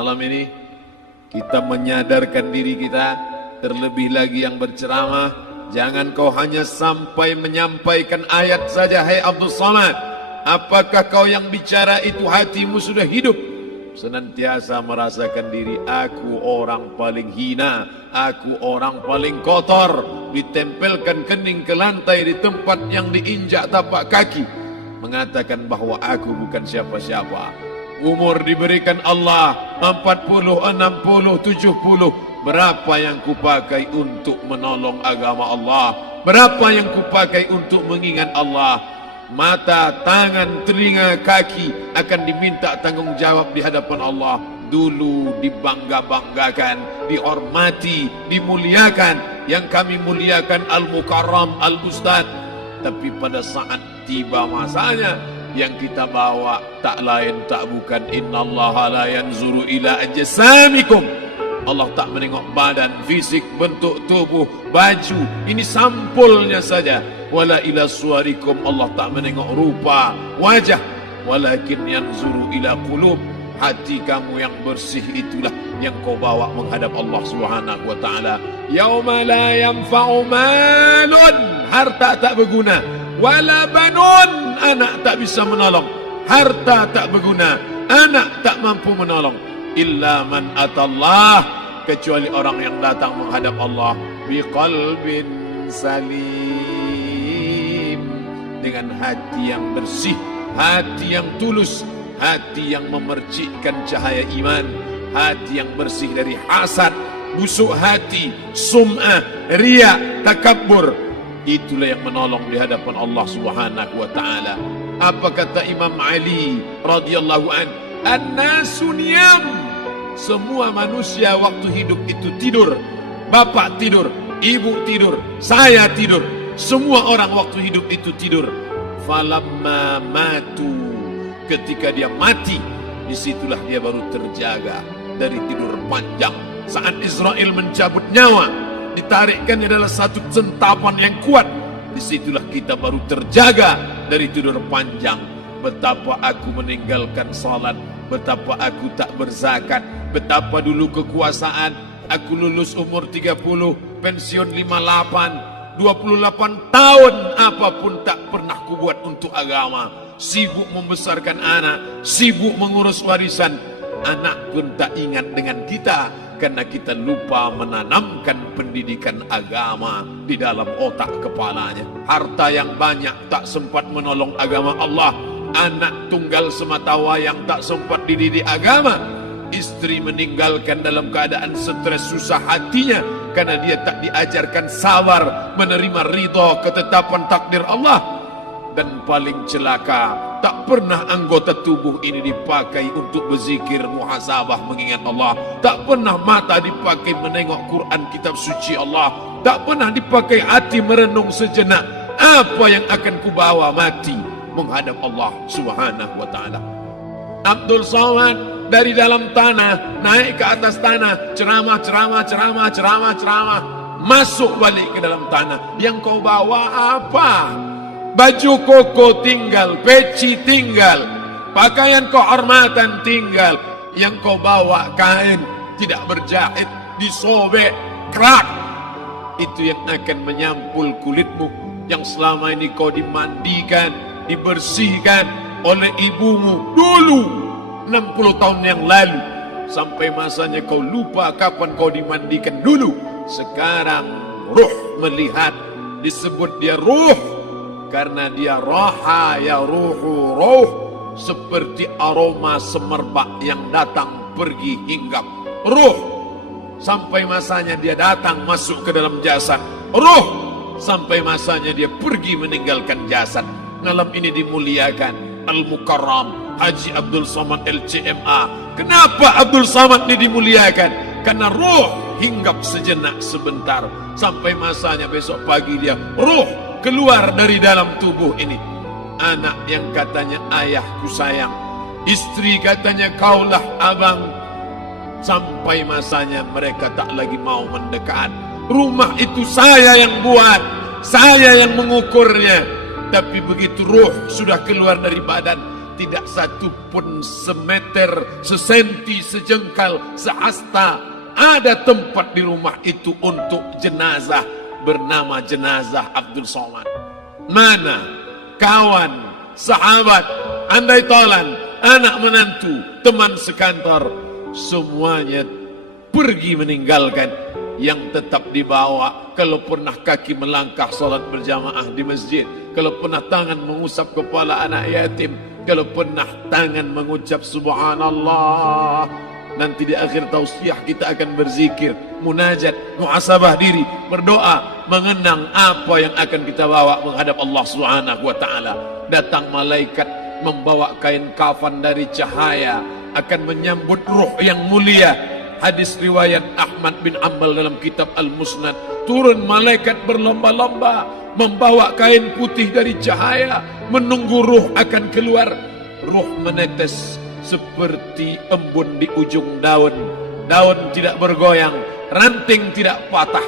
Malam ini kita menyadarkan diri kita, terlebih lagi yang berceramah, jangan kau hanya sampai menyampaikan ayat saja. Hai Abdul Somad, apakah kau yang bicara itu hatimu sudah hidup? Senantiasa merasakan diri, aku orang paling hina, aku orang paling kotor, ditempelkan kening ke lantai di tempat yang diinjak tapak kaki, mengatakan bahwa aku bukan siapa-siapa. Umur diberikan Allah 40, 60, 70. Berapa yang kupakai untuk menolong agama Allah? Berapa yang kupakai untuk mengingat Allah? Mata, tangan, telinga, kaki akan diminta tanggung jawab di hadapan Allah. Dulu dibangga-banggakan, dihormati, dimuliakan. Yang kami muliakan Al-Mukarram, Al-Ustadz. Tapi pada saat tiba masanya, yang kita bawa tak lain tak bukan innallaha la yanzuru ila ajsamikum. Allah tak menengok badan, fisik, bentuk tubuh, baju. Ini sampulnya saja. Wala ila suwarikum, Allah tak menengok rupa, wajah. Walakin yanzuru ila qulub. Hati kamu yang bersih itulah yang kau bawa menghadap Allah Subhanahu wa taala. Yauma la yanfa'u malun, harta tak berguna, wala banun, anak tak bisa menolong. Harta tak berguna, anak tak mampu menolong. Illa man atallah, kecuali orang yang datang menghadap Allah biqalbin salim, dengan hati yang bersih, hati yang tulus, hati yang memercikkan cahaya iman, hati yang bersih dari hasad, busuk hati, sum'ah, riya, takabbur. Itulah yang menolong di hadapan Allah Subhanahu wa taala. Apa kata Imam Ali radhiyallahu an? An-nasu niyam. Semua manusia waktu hidup itu tidur. Bapak tidur, ibu tidur, saya tidur. Semua orang waktu hidup itu tidur. Falamma matu, ketika dia mati, disitulah dia baru terjaga dari tidur panjang. Saat Israel mencabut nyawa, ditarikkan adalah satu centapan yang kuat. Disitulah kita baru terjaga dari tidur panjang. Betapa aku meninggalkan salat, betapa aku tak berzakat, betapa dulu kekuasaan. Aku lulus umur 30, pensiun 58, 28 tahun, apapun tak pernah kubuat untuk agama. Sibuk membesarkan anak, sibuk mengurus warisan. Anak pun tak ingat dengan kita, karena kita lupa menanamkan pendidikan agama di dalam otak kepalanya. Harta yang banyak tak sempat menolong agama Allah. Anak tunggal semata wayang tak sempat dididik agama. Istri meninggalkan dalam keadaan stres susah hatinya, karena dia tak diajarkan sabar menerima ridha ketetapan takdir Allah. Dan paling celaka, tak pernah anggota tubuh ini dipakai untuk berzikir, muhasabah, mengingat Allah. Tak pernah mata dipakai menengok Quran, kitab suci Allah. Tak pernah dipakai hati merenung sejenak, apa yang akan kubawa mati menghadap Allah Subhanahu wa taala. Abdul Somad dari dalam tanah naik ke atas tanah, ceramah, masuk balik ke dalam tanah. Yang kau bawa apa? Baju koko tinggal, peci tinggal, pakaian kehormatan tinggal. Yang kau bawa kain tidak berjahit, disobek, kerak. Itu yang akan menyampul kulitmu, yang selama ini kau dimandikan, dibersihkan oleh ibumu dulu 60 tahun yang lalu. Sampai masanya kau lupa kapan kau dimandikan dulu. Sekarang ruh melihat, disebut dia ruh, karena dia raha ya ruhu ruh, seperti aroma semerbak yang datang pergi hinggap. Ruh, sampai masanya dia datang masuk ke dalam jasad. Ruh, sampai masanya dia pergi meninggalkan jasad. Malam ini dimuliakan Al-Mukarram Haji Abdul Somad LCMA. Kenapa Abdul Somad ini dimuliakan? Karena ruh hinggap sejenak sebentar, sampai masanya besok pagi dia ruh keluar dari dalam tubuh ini. Anak yang katanya ayahku sayang, istri katanya kaulah abang, sampai masanya mereka tak lagi mau mendekat. Rumah itu saya yang buat, saya yang mengukurnya. Tapi begitu ruh sudah keluar dari badan, tidak satu pun semeter, sesenti, sejengkal, sehasta ada tempat di rumah itu untuk jenazah bernama jenazah Abdul Somad. Mana kawan, sahabat, andai tolan, anak menantu, teman sekantor, semuanya pergi meninggalkan. Yang tetap dibawa, kalau pernah kaki melangkah salat berjamaah di masjid, kalau pernah tangan mengusap kepala anak yatim, kalau pernah tangan mengucap subhanallah. Nanti di akhir tausiah kita akan berzikir, munajat, muhasabah diri, berdoa, mengenang apa yang akan kita bawa menghadap Allah Subhanahu wa taala. Datang malaikat membawa kain kafan dari cahaya, akan menyambut ruh yang mulia. Hadis riwayat Ahmad bin Ambal dalam kitab Al-Musnad, turun malaikat berlomba-lomba membawa kain putih dari cahaya, menunggu ruh akan keluar. Ruh menetes seperti embun di ujung daun. Daun tidak bergoyang, ranting tidak patah.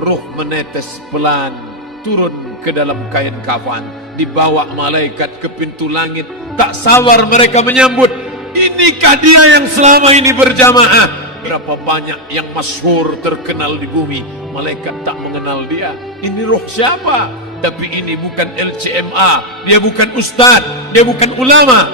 Ruh menetes pelan turun ke dalam kain kafan, dibawa malaikat ke pintu langit. Tak sabar mereka menyambut, inikah dia yang selama ini berjamaah? Berapa banyak yang masyhur terkenal di bumi, malaikat tak mengenal dia. Ini roh siapa? Tapi ini bukan LCMA, dia bukan ustaz, dia bukan ulama,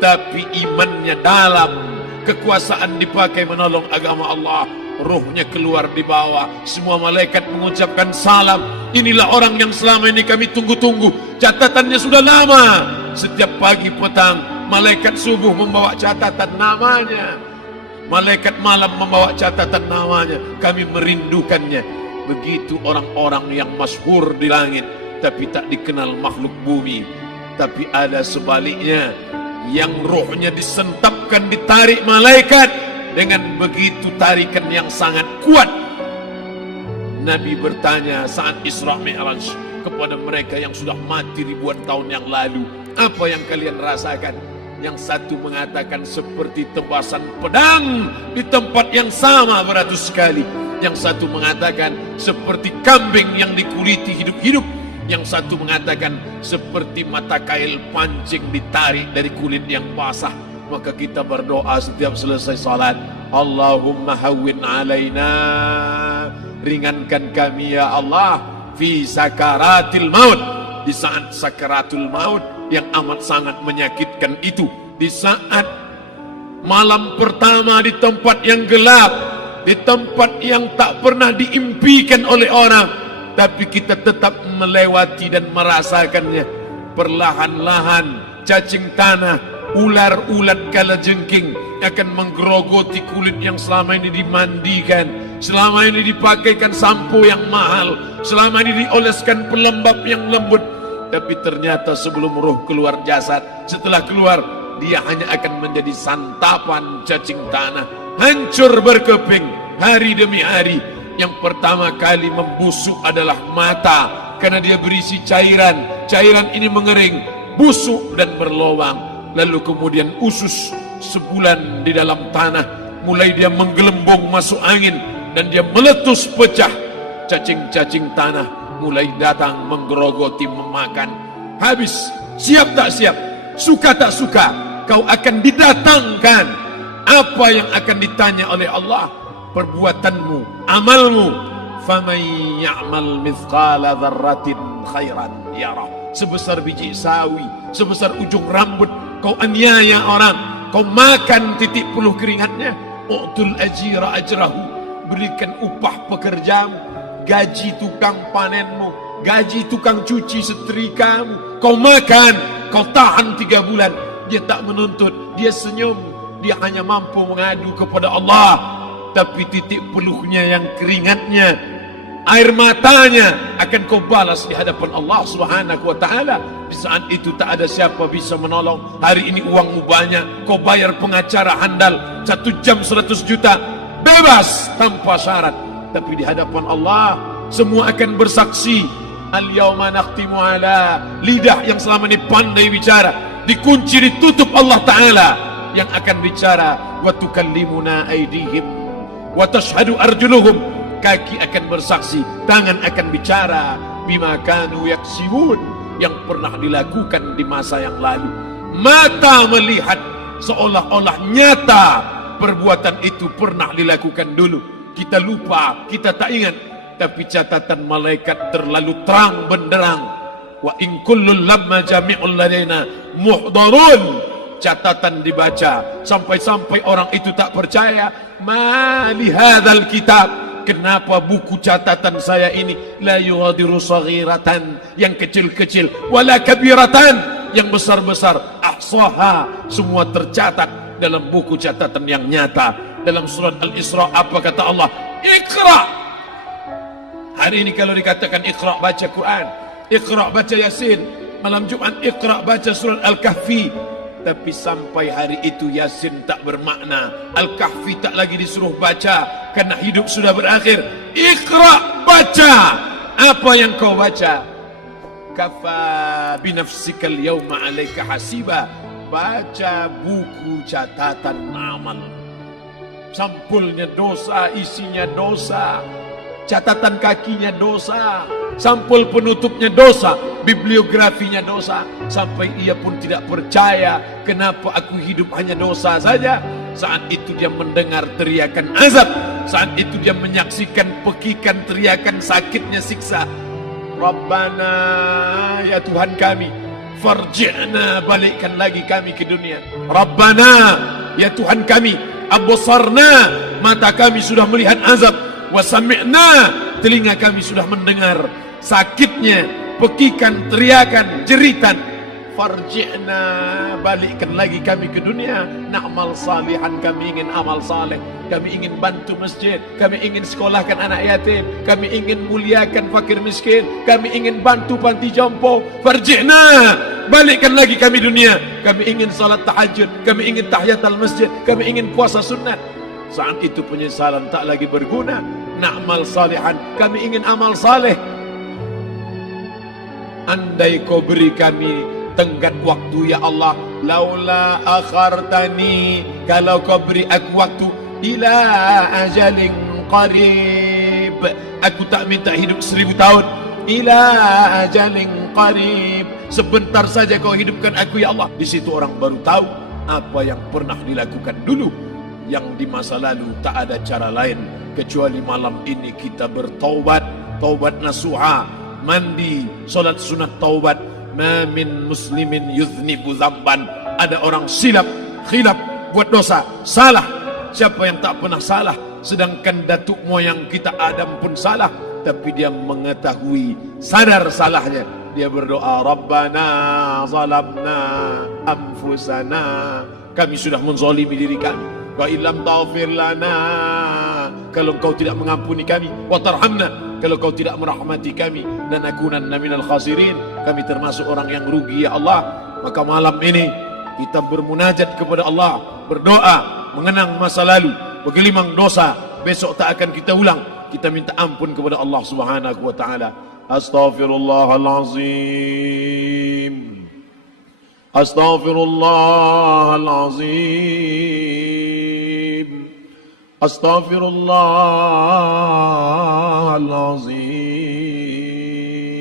tapi imannya dalam, kekuasaan dipakai menolong agama Allah. Rohnya keluar di bawah, semua malaikat mengucapkan salam. Inilah orang yang selama ini kami tunggu-tunggu, catatannya sudah lama. Setiap pagi petang malaikat subuh membawa catatan namanya, malaikat malam membawa catatan namanya. Kami merindukannya. Begitu orang-orang yang masyhur di langit tapi tak dikenal makhluk bumi. Tapi ada sebaliknya, yang rohnya disentapkan, ditarik malaikat dengan begitu tarikan yang sangat kuat. Nabi bertanya saat Isra Mi'raj kepada mereka yang sudah mati ribuan tahun yang lalu, apa yang kalian rasakan? Yang satu mengatakan seperti tebasan pedang di tempat yang sama beratus kali. Yang satu mengatakan seperti kambing yang dikuliti hidup-hidup. Yang satu mengatakan seperti mata kail pancing ditarik dari kulit yang basah. Maka kita berdoa setiap selesai salat, Allahumma hawwin alaina, ringankan kami ya Allah, fi sakaratil maut, di saat sakaratul maut yang amat sangat menyakitkan itu, di saat malam pertama di tempat yang gelap, di tempat yang tak pernah diimpikan oleh orang, tapi kita tetap melewati dan merasakannya. Perlahan-lahan cacing tanah, ular-ulat kalajengking akan menggerogoti kulit yang selama ini dimandikan, selama ini dipakaikan sampo yang mahal, selama ini dioleskan pelembab yang lembut. Tapi ternyata sebelum roh keluar jasad, setelah keluar, dia hanya akan menjadi santapan cacing tanah, hancur berkeping hari demi hari. Yang pertama kali membusuk adalah mata, karena dia berisi cairan. Cairan ini mengering, busuk dan berlubang. Lalu kemudian usus sebulan di dalam tanah, mulai dia menggelembung masuk angin dan dia meletus pecah. Cacing-cacing tanah mulai datang menggerogoti, memakan. Habis, siap tak siap, suka tak suka, kau akan didatangkan. Apa yang akan ditanya oleh Allah? Perbuatanmu, amalmu. Faman ya'mal mithqala dzarratin khairan yarah. Sebesar biji sawi, sebesar ujung rambut, kau aniaya orang, kau makan titik puluh keringatnya. U'tul ajira ajrahu, berikan upah pekerjamu, gaji tukang panenmu, gaji tukang cuci setrikamu. Kau makan, kau tahan 3 bulan. Dia tak menuntut, dia senyum, dia hanya mampu mengadu kepada Allah. Tapi titik peluhnya yang keringatnya, air matanya akan kau balas di hadapan Allah Subhanahu wa taala. Di saat itu tak ada siapa bisa menolong. Hari ini uangmu banyak, kau bayar pengacara handal 1 jam 100 juta, bebas tanpa syarat. Tapi di hadapan Allah semua akan bersaksi. Al-yawma nakhtimu ala, lidah yang selama ini pandai bicara dikunci, ditutup Allah taala yang akan bicara. Wa tukallimuna aydihim wa tashhadu arjuluhum, kaki akan bersaksi, tangan akan bicara, bima kanu yaksibun, yang pernah dilakukan di masa yang lalu. Mata melihat seolah-olah nyata perbuatan itu pernah dilakukan dulu. Kita lupa, kita tak ingat. Tapi catatan malaikat terlalu terang benderang. Wa in kullun lamma jami'un ladaina muhdharun. Catatan dibaca sampai-sampai orang itu tak percaya. Ma li hadzal kitab, kenapa buku catatan saya ini la yughadiru saghiratan, yang kecil-kecil, wala kabiratan, yang besar-besar, ahsaha, semua tercatat dalam buku catatan yang nyata. Dalam surat Al-Isra apa kata Allah? Iqra. Hari ini kalau dikatakan Iqra baca Quran, Iqra baca Yasin, malam Jumat Iqra baca surat Al-Kahfi, tapi sampai hari itu Yasin tak bermakna, Al-Kahfi tak lagi disuruh baca karena hidup sudah berakhir. Iqra, baca. Apa yang kau baca? Kafa binafsikal yawma alaika hasiba. Baca buku catatan amal. Sampulnya dosa, isinya dosa. Catatan kakinya dosa, sampul penutupnya dosa, bibliografinya dosa. Sampai ia pun tidak percaya, kenapa aku hidup hanya dosa saja. Saat itu dia mendengar teriakan azab, saat itu dia menyaksikan pekikan teriakan sakitnya siksa. Rabbana, ya Tuhan kami, farji'na, balikkan lagi kami ke dunia. Rabbana, ya Tuhan kami, absarna, mata kami sudah melihat azab, wasami'na, telinga kami sudah mendengar sakitnya pekikan teriakan jeritan. Farji'na, balikkan lagi kami ke dunia. Na'mal salihan, kami ingin amal saleh, kami ingin bantu masjid, kami ingin sekolahkan anak yatim, kami ingin muliakan fakir miskin, kami ingin bantu panti jompo. Farji'na, balikkan lagi kami dunia. Kami ingin salat tahajud, kami ingin tahiyatul masjid, kami ingin puasa sunat. Saat itu penyesalan tak lagi berguna. Na'mal salihan, kami ingin amal saleh. Andai kau beri kami tenggat waktu ya Allah, laula akhartani, kalau kau beri aku waktu, ila ajalin qarib, aku tak minta hidup 1000 tahun, ila ajalin qarib, sebentar saja kau hidupkan aku ya Allah. Di situ orang baru tahu apa yang pernah dilakukan dulu, yang di masa lalu. Tak ada cara lain kecuali malam ini kita bertaubat, taubat nasuha, mandi, solat sunat taubat. Ma min muslimin yuznibu zamban, ada orang silap, khilaf, buat dosa, salah. Siapa yang tak pernah salah? Sedangkan datuk moyang kita Adam pun salah, tapi dia mengetahui, sadar salahnya. Dia berdoa, Rabbana zalamna anfusana, kami sudah menzalimi diri kami. Wa illam taghfir lana, kalau kau tidak mengampuni kami, wa tarhamna, kalau kau tidak merahmati kami, dan akunanna minal khasirin, kami termasuk orang yang rugi ya Allah. Maka malam ini kita bermunajat kepada Allah, berdoa, mengenang masa lalu, bergelimang dosa, besok tak akan kita ulang. Kita minta ampun kepada Allah Subhanahu wa taala. Astaghfirullahalazim, astaghfirullahalazim, astaghfirullahalazim.